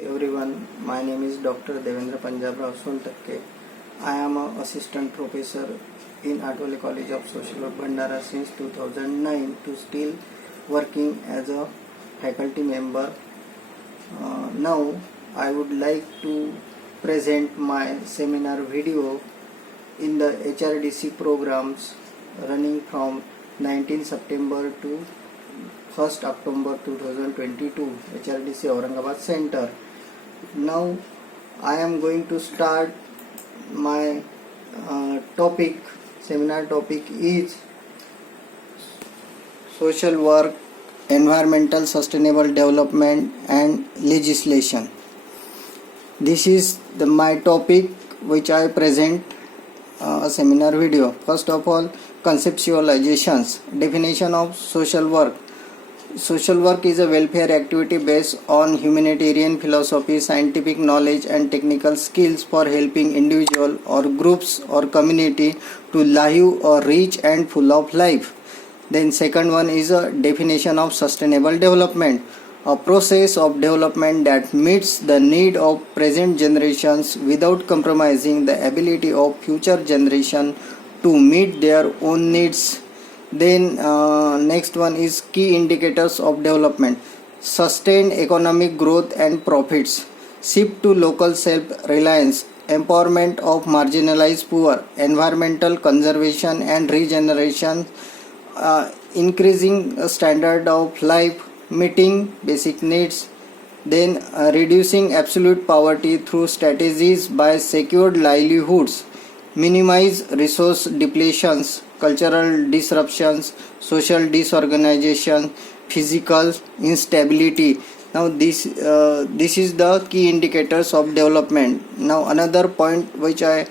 Everyone, my name is Dr. Devendra Panjabrao Sontakke. I am an assistant professor in Atwale College of Social Work, Bhandara since 2009 to still working as a faculty member. Now, I would like to present my seminar video in the HRDC programs running from 19 September to 1st October 2022, HRDC Aurangabad Center. Now I am going to start my seminar topic is social work, environmental sustainable development and legislation. This is my topic which I present a seminar video. First of all, conceptualizations, definition of social work. Social work is a welfare activity based on humanitarian philosophy, scientific knowledge and technical skills for helping individual or groups or community to live a rich and full of life. Then second one is a definition of sustainable development, a process of development that meets the need of present generations without compromising the ability of future generation to meet their own needs. Then next one is key indicators of development, sustained economic growth and profits, shift to local self-reliance, empowerment of marginalized poor, environmental conservation and regeneration, increasing standard of life, meeting basic needs, then reducing absolute poverty through strategies by secured livelihoods, minimize resource depletions, cultural disruptions, social disorganization, physical instability. Now this is the key indicators of development. Now another point which I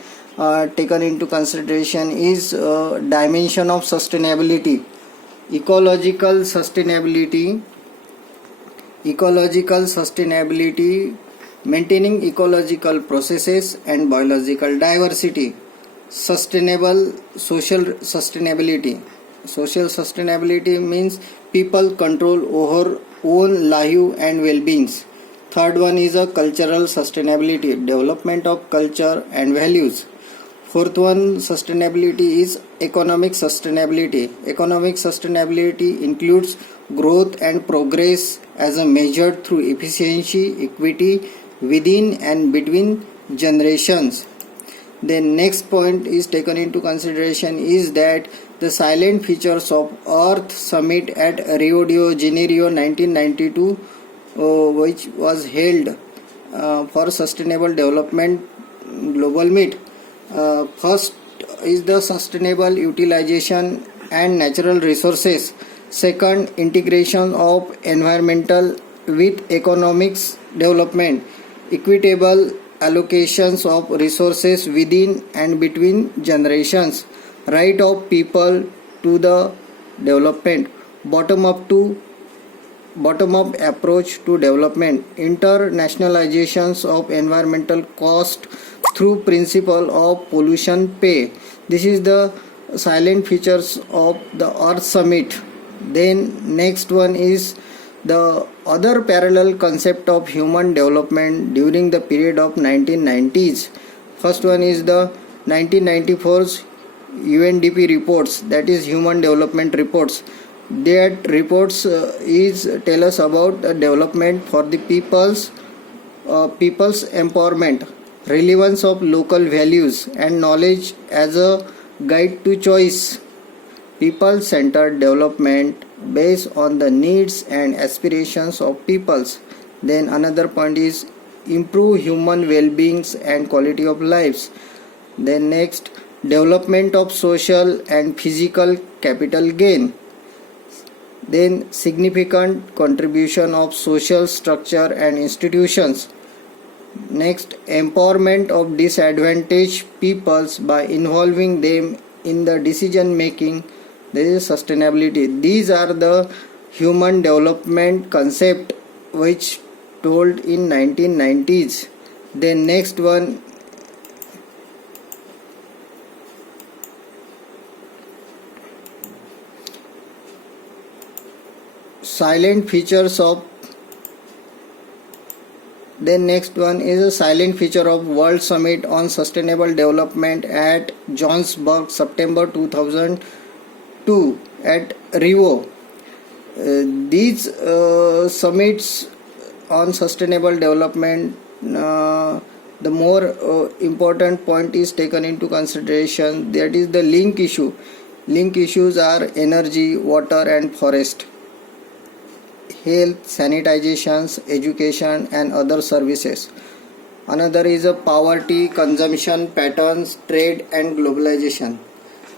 taken into consideration is dimension of sustainability, ecological sustainability, maintaining ecological processes and biological diversity. Sustainable social sustainability. Social sustainability means people control over own life and well-beings. Third one is a cultural sustainability, development of culture and values. Fourth one, sustainability is economic sustainability. Economic sustainability includes growth and progress as a measured through efficiency, equity within and between generations. Then next point is taken into consideration is that the silent features of Earth Summit at Rio de Janeiro 1992, which was held for sustainable development global meet. First is the sustainable utilization and natural resources. Second, integration of environmental with economics development, equitable allocations of resources within and between generations, right of people to the development, bottom up approach to development, internationalizations of environmental cost through principle of pollution pay. This is the silent features of the Earth Summit. Then next one is the other parallel concept of human development during the period of 1990s. First one is the 1994's UNDP reports, that is Human Development Reports. That reports tell us about the development for the people's empowerment, relevance of local values and knowledge as a guide to choice, people-centered development based on the needs and aspirations of peoples. Then another point is improve human well-beings and quality of lives. Then next, development of social and physical capital gain. Then significant contribution of social structure and institutions. Next, empowerment of disadvantaged peoples by involving them in the decision making. There is sustainability. These are the human development concept which told in 1990s. Then next one, silent features of Then next one is a silent feature of World Summit on Sustainable Development at Johannesburg, September 2002 at Rio. These summits on sustainable development, the more important point is taken into consideration, that is the link issue. Link issues are energy, water and forest, health, sanitizations, education and other services. Another is a poverty, consumption patterns, trade and globalization.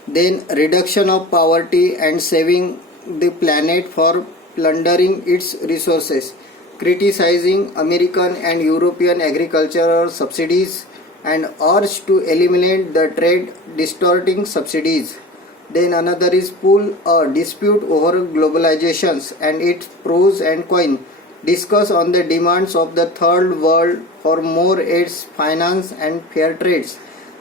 Then reduction of poverty and saving the planet for plundering its resources, criticizing American and European agricultural subsidies and urge to eliminate the trade distorting subsidies. Then another is pull a dispute over globalizations and its pros and cons. Discuss on the demands of the third world for more aids, finance and fair trades.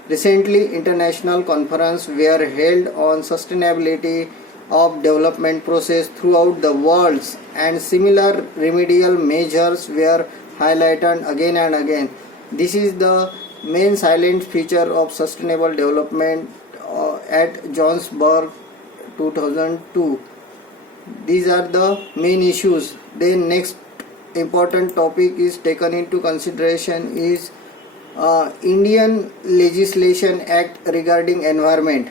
Recently, international conferences were held on sustainability of development process throughout the world and similar remedial measures were highlighted again and again. This is the main silent feature of sustainable development at Johannesburg 2002. These are the main issues. Then next important topic is taken into consideration is Indian Legislation Act regarding environment.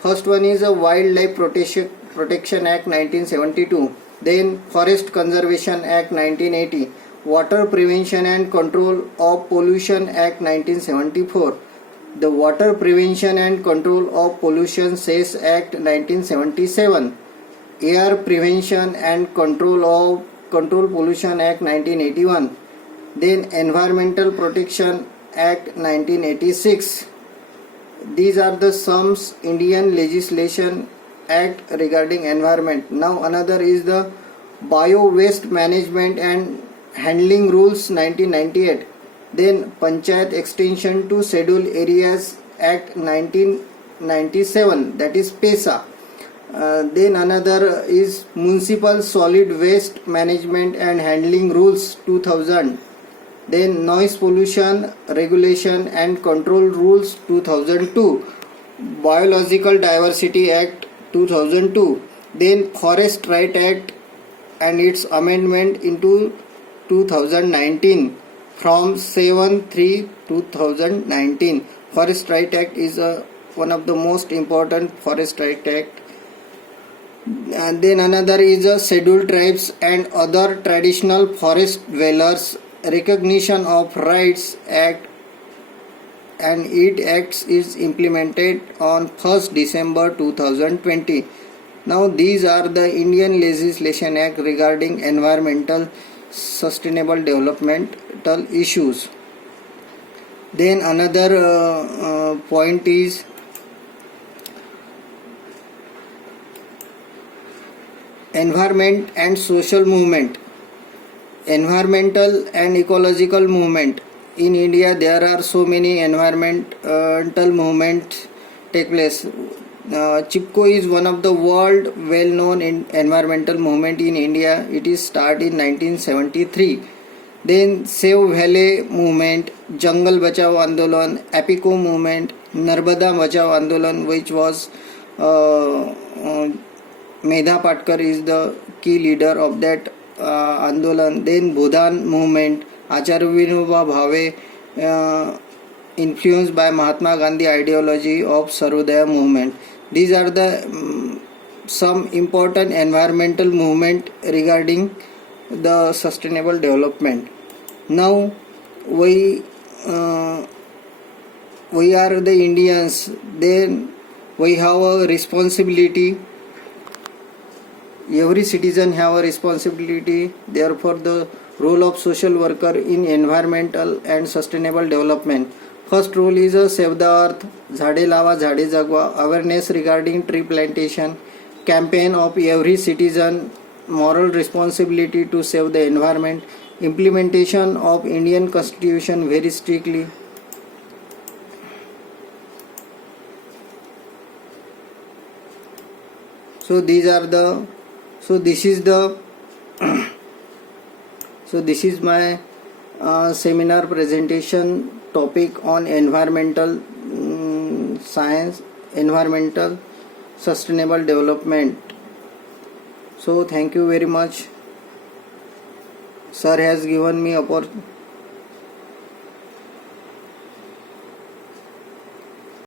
First one is a Wildlife Protection Act 1972, then Forest Conservation Act 1980, Water Prevention and Control of Pollution Act 1974, the Water Prevention and Control of Pollution Cess Act 1977, Air Prevention and Control Pollution Act 1981, then Environmental Protection Act 1986. These are the sums Indian Legislation Act regarding environment. Now another is the Bio Waste Management and Handling Rules 1998. Then Panchayat Extension to Scheduled Areas Act 1997, that is PESA. Then another is Municipal Solid Waste Management and Handling Rules 2000. Then Noise Pollution Regulation and Control Rules 2002, Biological Diversity Act 2002, then Forest Right Act and its amendment into 2019 from 7/3/2019. Forest Right Act is one of the most important Forest Right Act. And then another is Scheduled Tribes and Other Traditional Forest Dwellers Recognition of Rights Act, and it acts is implemented on 1st December 2020. Now these are the Indian Legislation Act regarding environmental sustainable developmental issues. Then another point is environment and social movement. Environmental and ecological movement. In India there are so many environmental movements take place. Chipko is one of the world well known environmental movement in India. It is started in 1973. Then Save Valley movement, Jungle Bachao Andolan, Apico movement, Narmada Bachao Andolan, which was Medha Patkar is the key leader of that Andolan. Then Bhudan movement, Acharya Vinoba Bhave, influenced by Mahatma Gandhi ideology of Sarvodaya movement. These are the some important environmental movement regarding the sustainable development. Now we are the Indians, then we have a responsibility. Every citizen have a responsibility. Therefore the role of social worker in environmental and sustainable development. First rule is save the earth, झाडे लावा झाडे जगवा, awareness regarding tree plantation, campaign of every citizen, moral responsibility to save the environment, implementation of Indian Constitution very strictly. So this is my seminar presentation topic on environmental science, environmental sustainable development. So thank you very much. Sir has given me